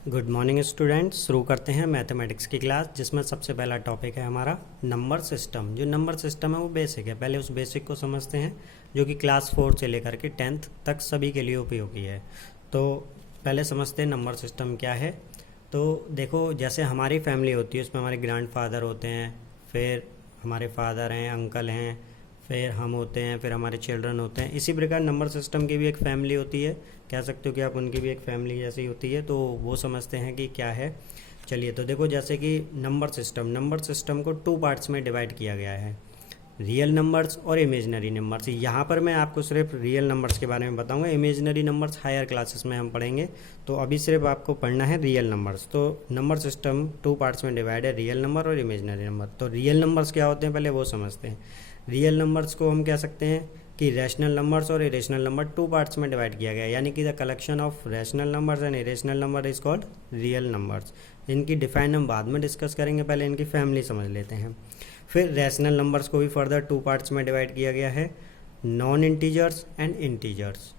Good morning students. शुरू करते हैं मैथमेटिक्स की क्लास, जिसमें सबसे पहला टॉपिक है हमारा नंबर सिस्टम। जो नंबर सिस्टम है वो बेसिक है। पहले उस बेसिक को समझते हैं, जो कि क्लास 4 से लेकर के 10th तक सभी के लिए उपयोगी है। तो पहले समझते हैं नंबर सिस्टम क्या है। तो देखो, जैसे हमारी फैमिली होती है, उसमें हमारे ग्रैंडफादर होते हैं, फिर हमारे फादर हैं, अंकल हैं, फिर हम होते हैं, फिर हमारे चिल्ड्रन होते हैं। इसी प्रकार नंबर सिस्टम की भी एक फैमिली होती है। कह सकते हो कि आप उनकी भी एक फैमिली जैसी होती है। तो वो समझते हैं कि क्या है। चलिए, तो देखो, जैसे कि नंबर सिस्टम को 2 पार्ट्स में डिवाइड किया गया है, रियल नंबर्स और इमेजनरी नंबर्स। यहाँ पर मैं आपको सिर्फ रियल नंबर्स के बारे में बताऊंगा। इमेजनरी नंबर्स हायर क्लासेस में हम पढ़ेंगे। तो अभी सिर्फ आपको पढ़ना है रियल नंबर्स। तो नंबर सिस्टम 2 पार्ट्स में डिवाइड है, रियल नंबर और इमेजनरी नंबर। तो रियल नंबर्स क्या होते हैं पहले वो समझते हैं। रियल नंबर्स को हम कह सकते हैं कि रैशनल नंबर्स और इरेशनल नंबर 2 पार्ट्स में डिवाइड किया गया है, यानी कि the collection of rational numbers and irrational number is called real numbers. इनकी डिफाइन हम बाद में डिस्कस करेंगे, पहले इनकी फैमिली समझ लेते हैं। फिर रैशनल नंबर्स को भी फर्दर 2 पार्ट्स में डिवाइड किया गया है, non integers and integers.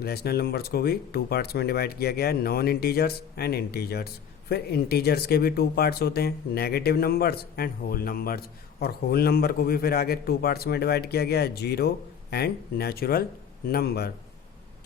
Rational numbers को भी 2 पार्ट्स में डिवाइड किया गया है, नॉन इंटीजर्स एंड इंटीजर्स। फिर इंटीजर्स के भी 2 पार्ट्स होते हैं, negative numbers and whole numbers. और होल नंबर को भी फिर आगे 2 पार्ट्स में डिवाइड किया गया है, जीरो एंड नेचुरल नंबर।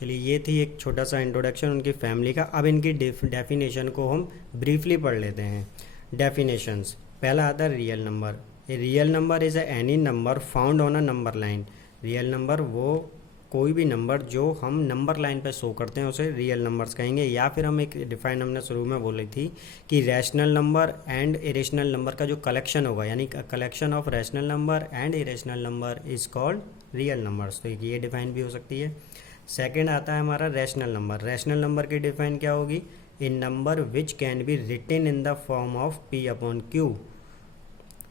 चलिए, ये थी एक छोटा सा इंट्रोडक्शन उनकी फैमिली का। अब इनकी डेफिनेशन को हम ब्रीफली पढ़ लेते हैं। डेफिनेशंस, पहला आता है real number. A real number is any number found on a number line. Real number वो कोई भी नंबर जो हम नंबर लाइन पे शो करते हैं उसे रियल नंबर्स कहेंगे। या फिर हम एक डिफाइन हमने शुरू में बोली थी कि rational number and irrational number का जो कलेक्शन होगा, यानी collection of rational number and irrational number is called real numbers. तो ये डिफाइन भी हो सकती है। सेकेंड आता है हमारा रैशनल नंबर। रैशनल नंबर की डिफाइन क्या होगी? A number which can be written in the form of P upon Q,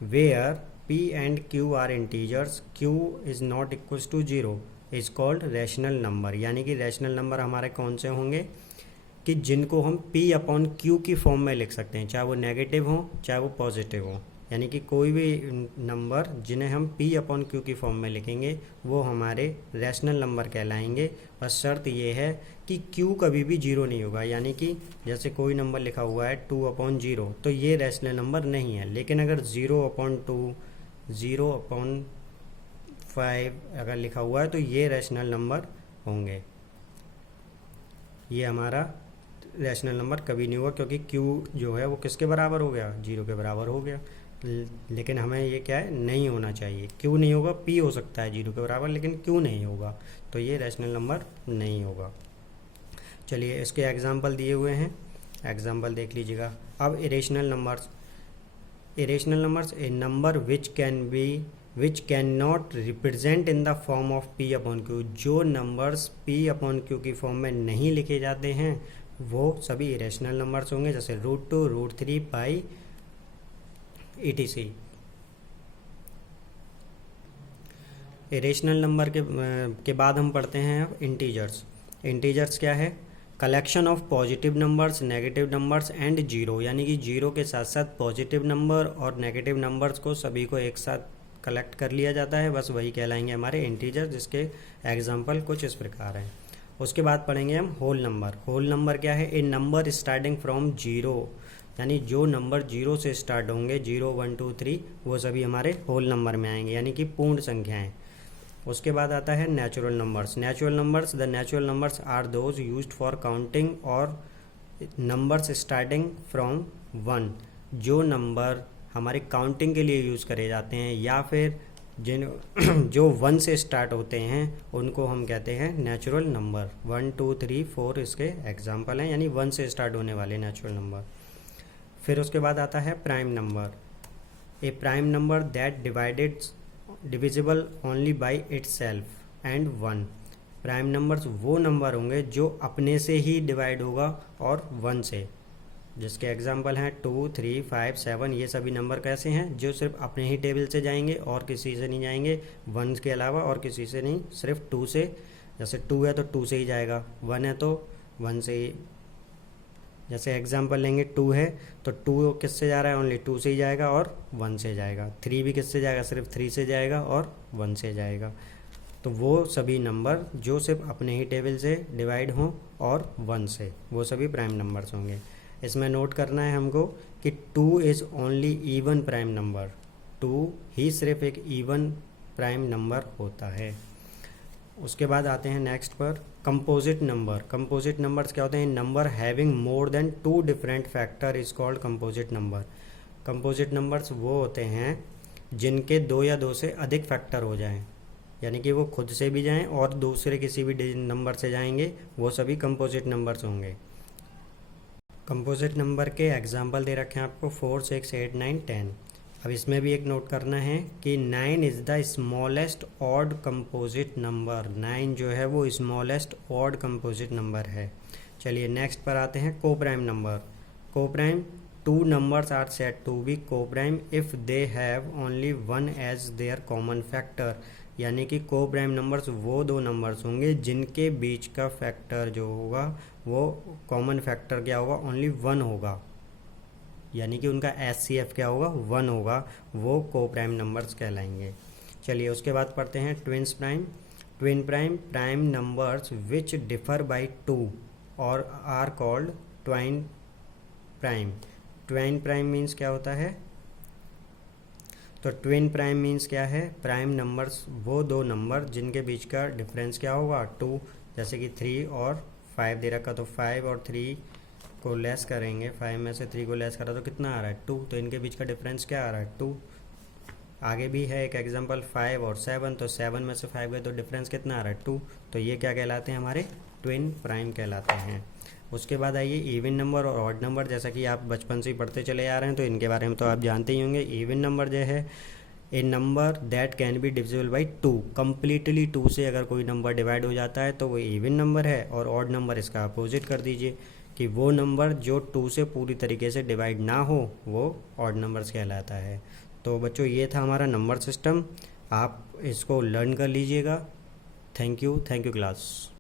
where p and q are integers, q is not equals to 0 is called rational number. यानी कि rational number हमारे कौन से होंगे कि जिनको हम p अपॉन q की फॉर्म में लिख सकते हैं, चाहे वो नेगेटिव हो चाहे वो पॉजिटिव हो। यानी कि कोई भी नंबर जिन्हें हम p अपॉन q की फॉर्म में लिखेंगे वो हमारे रैशनल नंबर कहलाएंगे। बस शर्त ये है कि q कभी भी 0 नहीं होगा। यानी कि जैसे कोई नंबर लिखा हुआ है 2/0, तो ये रैशनल नंबर नहीं है। लेकिन अगर 0/2, 0/5 अगर लिखा हुआ है तो ये रैशनल नंबर होंगे। ये हमारा रैशनल नंबर कभी नहीं हुआ, क्योंकि q जो है वो किसके बराबर हो गया? 0 के बराबर हो गया। लेकिन हमें ये क्या है, नहीं होना चाहिए। q नहीं होगा, p हो सकता है 0 के बराबर, लेकिन q नहीं होगा, तो ये रैशनल नंबर नहीं होगा। चलिए, इसके एग्जाम्पल दिए हुए हैं, एग्जाम्पल देख लीजिएगा। अब irrational numbers. Irrational numbers, A number which can not represent in the form of p upon q। जो नंबर्स p अपॉन q की फॉर्म में नहीं लिखे जाते हैं वो सभी इरेशनल नंबर्स होंगे, जैसे √2, √3, पाई etc। इरेशनल नंबर के बाद हम पढ़ते हैं इंटीजर्स। इंटीजर्स क्या है? Collection of positive numbers, negative numbers and zero. यानी कि जीरो के साथ साथ पॉजिटिव नंबर और नेगेटिव नंबर्स को सभी को एक साथ कलेक्ट कर लिया जाता है, बस वही कहलाएंगे हमारे इंटीजर, जिसके एग्जाम्पल कुछ इस प्रकार हैं। उसके बाद पढ़ेंगे हम होल नंबर। होल नंबर क्या है? ए नंबर स्टार्टिंग फ्रॉम 0, यानी जो नंबर 0 से स्टार्ट होंगे, 0, 1, 2, 3, वो सभी हमारे होल नंबर में आएंगे, यानी कि पूर्ण संख्याएं। उसके बाद आता है natural numbers. Natural numbers, the natural numbers are those used for counting और नंबर्स स्टार्टिंग फ्रॉम 1। जो नंबर हमारे काउंटिंग के लिए यूज़ करे जाते हैं या फिर जिन जो 1 से स्टार्ट होते हैं उनको हम कहते हैं नेचुरल नंबर। 1, 2, 3, 4 इसके एग्जाम्पल हैं, यानी 1 से स्टार्ट होने वाले नेचुरल नंबर। फिर उसके बाद आता है prime number. A prime number that divisible only by itself and 1। Prime numbers वो नंबर होंगे जो अपने से ही डिवाइड होगा और 1 से, जिसके एग्जाम्पल हैं 2, 3, 5, 7। ये सभी नंबर कैसे हैं? जो सिर्फ अपने ही टेबल से जाएंगे और किसी से नहीं जाएंगे, 1 के अलावा और किसी से नहीं, सिर्फ 2 से। जैसे 2 है तो 2 से ही जाएगा, 1 है तो 1 से ही। जैसे एग्जाम्पल लेंगे, 2 है तो 2 किससे जा रहा है? ओनली 2 से ही जाएगा और 1 से जाएगा। 3 भी किससे जाएगा? सिर्फ 3 से जाएगा और 1 से जाएगा। तो वो सभी नंबर जो सिर्फ अपने ही टेबल से डिवाइड हों और 1 से, वो सभी प्राइम नंबर्स होंगे। इसमें नोट करना है हमको कि 2 is only even prime number, 2 ही सिर्फ एक इवन प्राइम नंबर होता है। उसके बाद आते हैं नेक्स्ट पर कंपोजिट नंबर। कंपोजिट नंबर्स क्या होते हैं? Number having more than 2 different factor is called composite number. Composite numbers वो होते हैं जिनके 2 या 2 से अधिक फैक्टर हो जाएं, यानी कि वो खुद से भी जाएं और दूसरे किसी भी नंबर से जाएंगे, वो सभी कंपोजिट नंबर्स होंगे। कंपोजिट नंबर के एग्जाम्पल दे रखे हैं आपको 4, 6, 8, 9, 10। अब इसमें भी एक नोट करना है कि 9 is the smallest odd composite number. 9 जो है वो स्मॉलेस्ट ऑड कंपोजिट नंबर है। चलिए नेक्स्ट पर आते हैं को प्राइम नंबर। को prime 2 numbers are said to be co-prime if they have only one as their common factor। यानी कि को प्राइम नंबर्स वो 2 नंबर्स होंगे जिनके बीच का फैक्टर जो होगा वो कॉमन फैक्टर क्या होगा? ओनली 1 होगा, यानी कि उनका HCF क्या होगा? 1 होगा, वो को प्राइम नंबर्स कहलाएंगे। चलिए उसके बाद पढ़ते हैं twins prime. Twin prime prime numbers which differ by 2 और are called twin prime. Twin prime means क्या होता है? तो ट्विन प्राइम मीन्स क्या है? प्राइम नंबर्स वो 2 नंबर जिनके बीच का डिफरेंस क्या होगा? 2। जैसे कि 3 और 5 दे रखा, तो 5 और 3 को लेस करेंगे, 5 में से 3 को लेस करा तो कितना आ रहा है? 2। तो इनके बीच का डिफरेंस क्या आ रहा है? 2। आगे भी है एक एग्जांपल 5 और 7, तो 7 में से 5 गए तो डिफरेंस कितना आ रहा है? 2। तो ये क्या कहलाते हैं? हमारे ट्विन प्राइम कहलाते हैं। उसके बाद आइए इवन नंबर और ऑड नंबर। जैसा कि आप बचपन से ही पढ़ते चले आ रहे हैं तो इनके बारे में तो आप जानते ही होंगे। इवन नंबर जो है a number that can be divisible by 2। Completely 2 से अगर कोई नंबर डिवाइड हो जाता है तो वो इवन नंबर है। और ऑड नंबर इसका अपोजिट कर दीजिए कि वो नंबर जो 2 से पूरी तरीके से डिवाइड ना हो वो ऑड नंबर्स कहलाता है। तो बच्चों ये था हमारा नंबर सिस्टम, आप इसको लर्न कर लीजिएगा। Thank you class.